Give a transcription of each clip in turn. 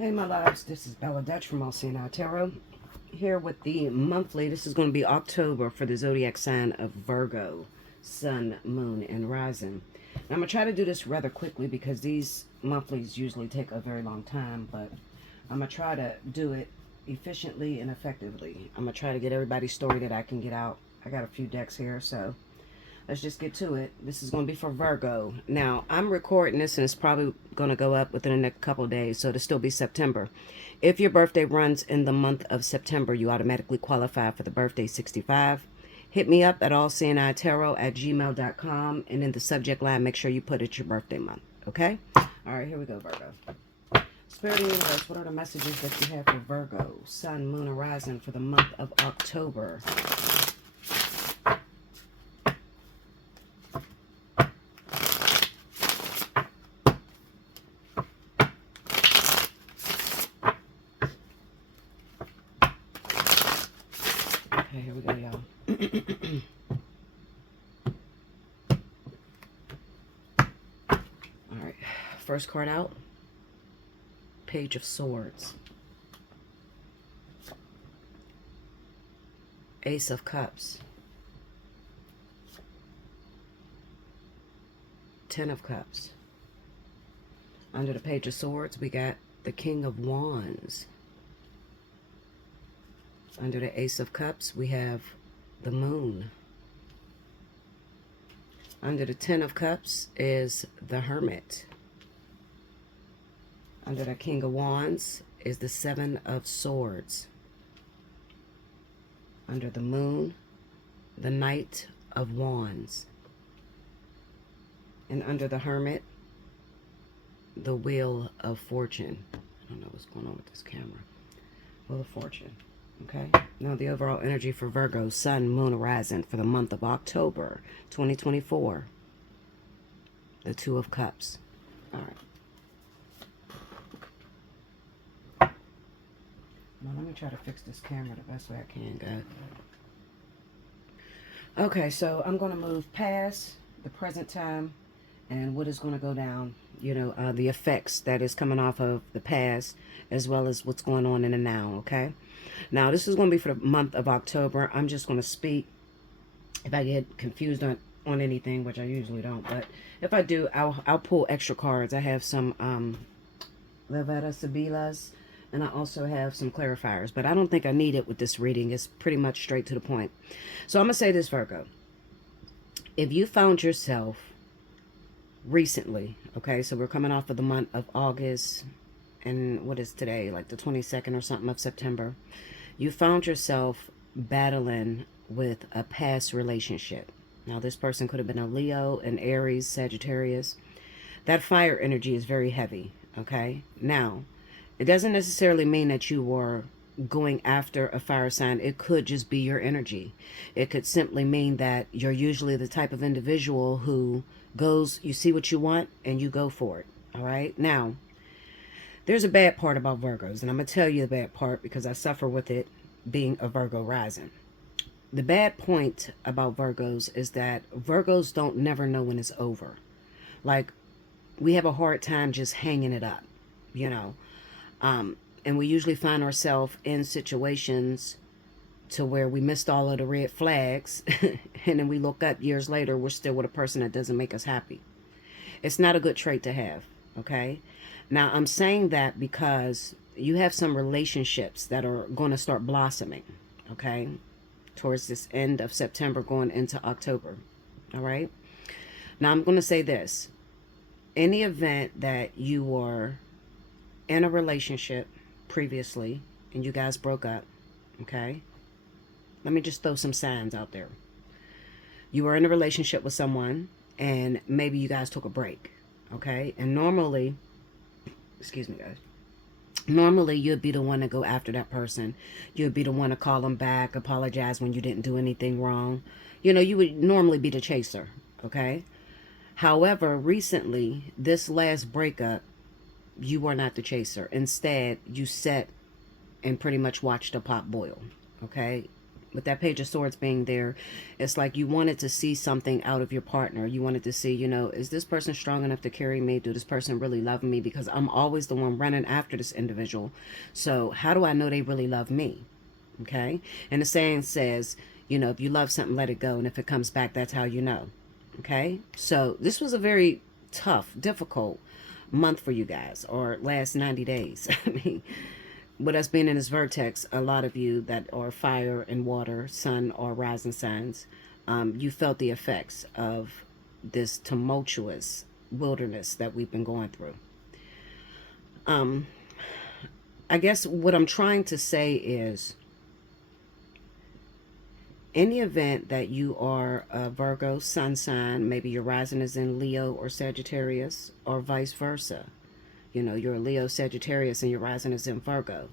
Hey my loves, this is Bella Dutch from Allseeingeyetarot. Here with the monthly. This is going to be October for the zodiac sign of Virgo, Sun, Moon, and Rising. Now I'm going to try to do this rather quickly because these monthlies usually take a very long time, but I'm going to try to do it efficiently and effectively. I'm going to try to get everybody's story that I can get out. I got a few decks here, so let's just get to it. This is going to be for Virgo. Now, I'm recording this and it's probably going to go up within the next couple of days, so it'll still be September. If your birthday runs in the month of September, you automatically qualify for the birthday 65. Hit me up at allseeingeyetarot@gmail.com, and in the subject line, make sure you put it your birthday month, okay? All right, here we go, Virgo. Spirit and Universe, what are the messages that you have for Virgo, Sun, Moon, and Rising for the month of October? Okay, here we go, y'all. All right, first card out, Page of Swords, Ace of Cups, Ten of Cups. Under the Page of Swords, we got the King of Wands. Under the Ace of Cups, we have the Moon. Under the Ten of Cups is the Hermit. Under the King of Wands is the Seven of Swords. Under the Moon, the Knight of Wands. And under the Hermit, the Wheel of Fortune. I don't know what's going on with this camera. Wheel of Fortune. Okay, now the overall energy for Virgo, Sun, Moon, Rising for the month of October 2024. The Two of Cups. All right. Now let me try to fix this camera the best way I can, guys. Okay, so I'm going to move past the present time and what is going to go down, you know, the effects that is coming off of the past as well as what's going on in the now, okay? Now, this is going to be for the month of October. I'm just going to speak. If I get confused on anything, which I usually don't, but if I do, I'll pull extra cards. I have some Levetta Sibilas, and I also have some clarifiers, but I don't think I need it with this reading. It's pretty much straight to the point. So I'm going to say this, Virgo. If you found yourself recently, okay, so we're coming off of the month of August, and what is today, like the 22nd or something of September, you found yourself battling with a past relationship. Now, this person could have been a Leo, an Aries, Sagittarius. That fire energy is very heavy, okay? Now, it doesn't necessarily mean that you were going after a fire sign. It could just be your energy. It could simply mean that you're usually the type of individual who goes, you see what you want, and you go for it, all right? Now, there's a bad part about Virgos, and I'm going to tell you the bad part because I suffer with it being a Virgo rising. The bad point about Virgos is that Virgos don't never know when it's over. Like, we have a hard time just hanging it up, you know. And we usually find ourselves in situations to where we missed all of the red flags, and then we look up years later, we're still with a person that doesn't make us happy. It's not a good trait to have, okay? Now, I'm saying that because you have some relationships that are going to start blossoming, okay, towards this end of September going into October, all right? Now, I'm going to say this. In the event that you were in a relationship previously and you guys broke up, okay, let me just throw some signs out there. You were in a relationship with someone and maybe you guys took a break, okay? And normally, excuse me, guys. Normally, you'd be the one to go after that person. You'd be the one to call them back, apologize when you didn't do anything wrong. You know, you would normally be the chaser, okay? However, recently, this last breakup, you were not the chaser. Instead, you sat and pretty much watched the pot boil, okay? With that Page of Swords being there, it's like you wanted to see something out of your partner. You wanted to see, you know, is this person strong enough to carry me? Do this person really love me? Because I'm always the one running after this individual. So how do I know they really love me? Okay. And the saying says, you know, if you love something, let it go. And if it comes back, that's how you know. Okay. So this was a very tough, difficult month for you guys, or last 90 days. I mean, with us being in this vertex, a lot of you that are fire and water, sun or rising signs, you felt the effects of this tumultuous wilderness that we've been going through. I guess what I'm trying to say is, in the event that you are a Virgo sun sign, maybe your rising is in Leo or Sagittarius, or vice versa. You know, you're a Leo Sagittarius and your rising is in Virgo.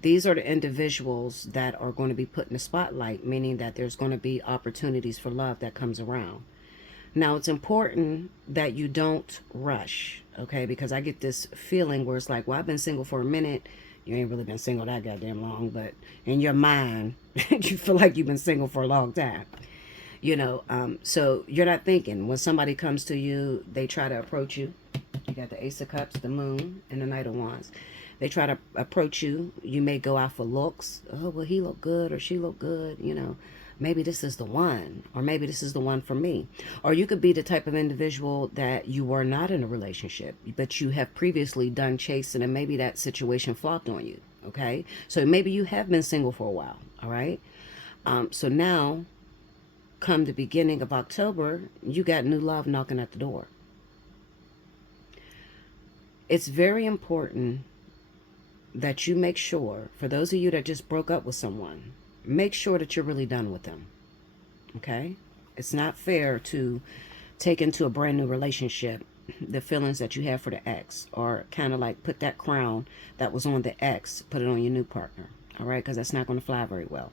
These are the individuals that are going to be put in the spotlight, meaning that there's going to be opportunities for love that comes around. Now, it's important that you don't rush, okay? Because I get this feeling where it's like, well, I've been single for a minute. You ain't really been single that goddamn long, but in your mind, you feel like you've been single for a long time. You know, so you're not thinking. When somebody comes to you, they try to approach you. You got the Ace of Cups, the Moon, and the Knight of Wands. They try to approach you. You may go out for looks. Oh, well, he look good or she look good, you know. Maybe this is the one, or maybe this is the one for me. Or you could be the type of individual that you were not in a relationship, but you have previously done chasing, and maybe that situation flopped on you, okay? So maybe you have been single for a while, all right? So now, come the beginning of October, you got new love knocking at the door. It's very important that you make sure, for those of you that just broke up with someone, make sure that you're really done with them, okay? It's not fair to take into a brand new relationship the feelings that you have for the ex, or kind of like put that crown that was on the ex, put it on your new partner, all right? Because that's not going to fly very well.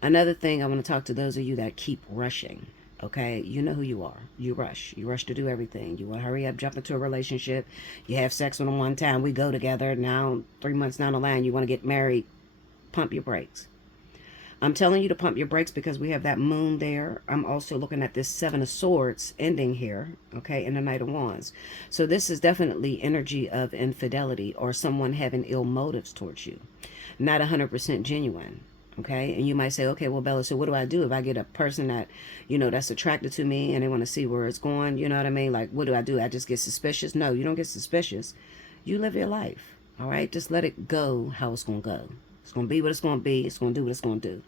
Another thing, I want to talk to those of you that keep rushing, okay? You know who you are. You rush. You rush to do everything. You want to hurry up, jump into a relationship. You have sex with them one time. We go together. Now, 3 months down the line, you want to get married. Pump your brakes. I'm telling you to pump your brakes because we have that moon there. I'm also looking at this Seven of Swords ending here, okay, and the Knight of Wands. So this is definitely energy of infidelity or someone having ill motives towards you. Not 100% genuine, okay? And you might say, okay, well, Bella, so what do I do if I get a person that, you know, that's attracted to me and they want to see where it's going? You know what I mean? Like, what do? I just get suspicious? No, you don't get suspicious. You live your life, all right? Just let it go how it's going to go. It's going to be what it's going to be. It's going to do what it's going to do.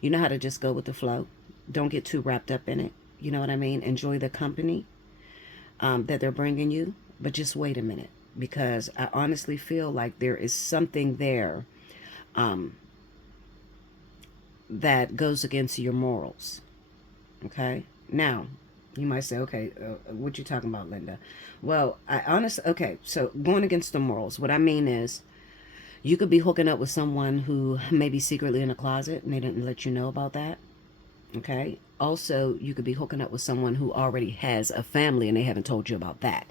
You know how to just go with the flow. Don't get too wrapped up in it. You know what I mean? Enjoy the company that they're bringing you. But just wait a minute. Because I honestly feel like there is something there that goes against your morals. Okay? Now, you might say, okay, what you talking about, Linda? Well, okay, so going against the morals. What I mean is, you could be hooking up with someone who may be secretly in a closet and they didn't let you know about that. Okay. Also, you could be hooking up with someone who already has a family and they haven't told you about that.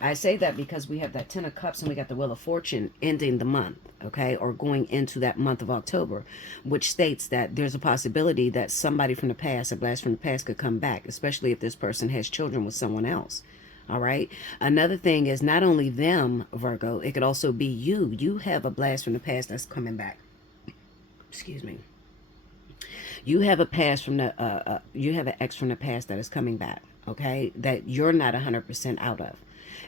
I say that because we have that Ten of Cups and we got the Wheel of Fortune ending the month, okay, or going into that month of October, which states that there's a possibility that somebody from the past, a blast from the past, could come back, especially if this person has children with someone else. All right. Another thing is not only them, Virgo, it could also be you. You have a blast from the past that's coming back. Excuse me. You have a past from the, you have an ex from the past that is coming back. Okay. That you're not 100% out of.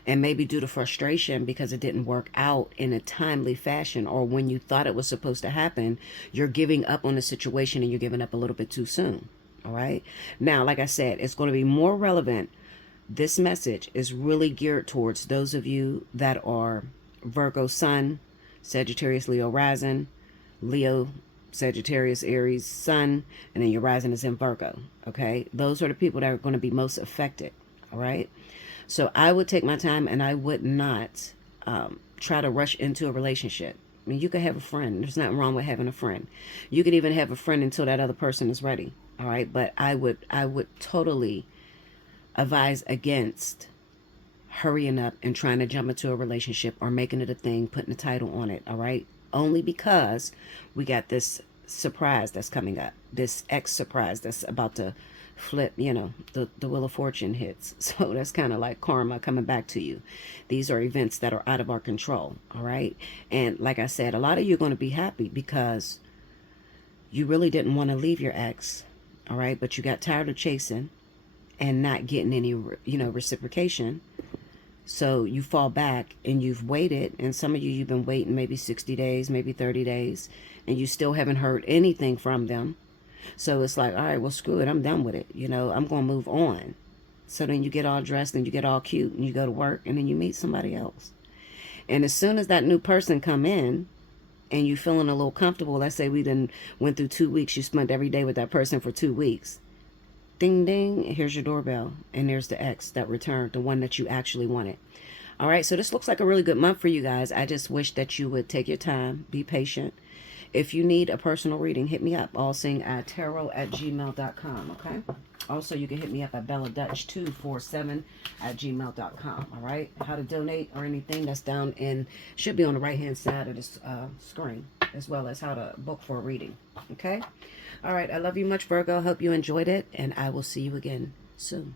And maybe due to frustration because it didn't work out in a timely fashion, or when you thought it was supposed to happen, you're giving up on the situation and you're giving up a little bit too soon. All right. Now, like I said, it's going to be more relevant. This message is really geared towards those of you that are Virgo Sun, Sagittarius, Leo Rising, Leo, Sagittarius, Aries Sun, and then your rising is in Virgo, okay? Those are the people that are going to be most affected, all right? So I would take my time and I would not try to rush into a relationship. I mean, you could have a friend. There's nothing wrong with having a friend. You could even have a friend until that other person is ready, all right? But I would totally advise against hurrying up and trying to jump into a relationship or making it a thing, putting a title on it, all right? Only because we got this surprise that's coming up, this ex surprise that's about to flip, you know, the Wheel of Fortune hits. So that's kind of like karma coming back to you. These are events that are out of our control, all right? And like I said, a lot of you are going to be happy because you really didn't want to leave your ex, all right? But you got tired of chasing and not getting any, you know, reciprocation. So you fall back and you've waited, and some of you, you've been waiting maybe 60 days, maybe 30 days, and you still haven't heard anything from them. So it's like, all right, well, screw it. I'm done with it. You know, I'm going to move on. So then you get all dressed and you get all cute and you go to work and then you meet somebody else. And as soon as that new person come in and you feeling a little comfortable, let's say we then went through 2 weeks, you spent every day with that person for 2 weeks. Ding, ding, here's your doorbell. And there's the ex that returned, the one that you actually wanted. All right, so this looks like a really good month for you guys. I just wish that you would take your time, be patient. If you need a personal reading, hit me up, allseeingeyetarot@gmail.com, okay? Also, you can hit me up at belladutch247@gmail.com, all right? How to donate or anything that's down in, should be on the right-hand side of this screen, as well as how to book for a reading, okay? All right, I love you much, Virgo. Hope you enjoyed it, and I will see you again soon.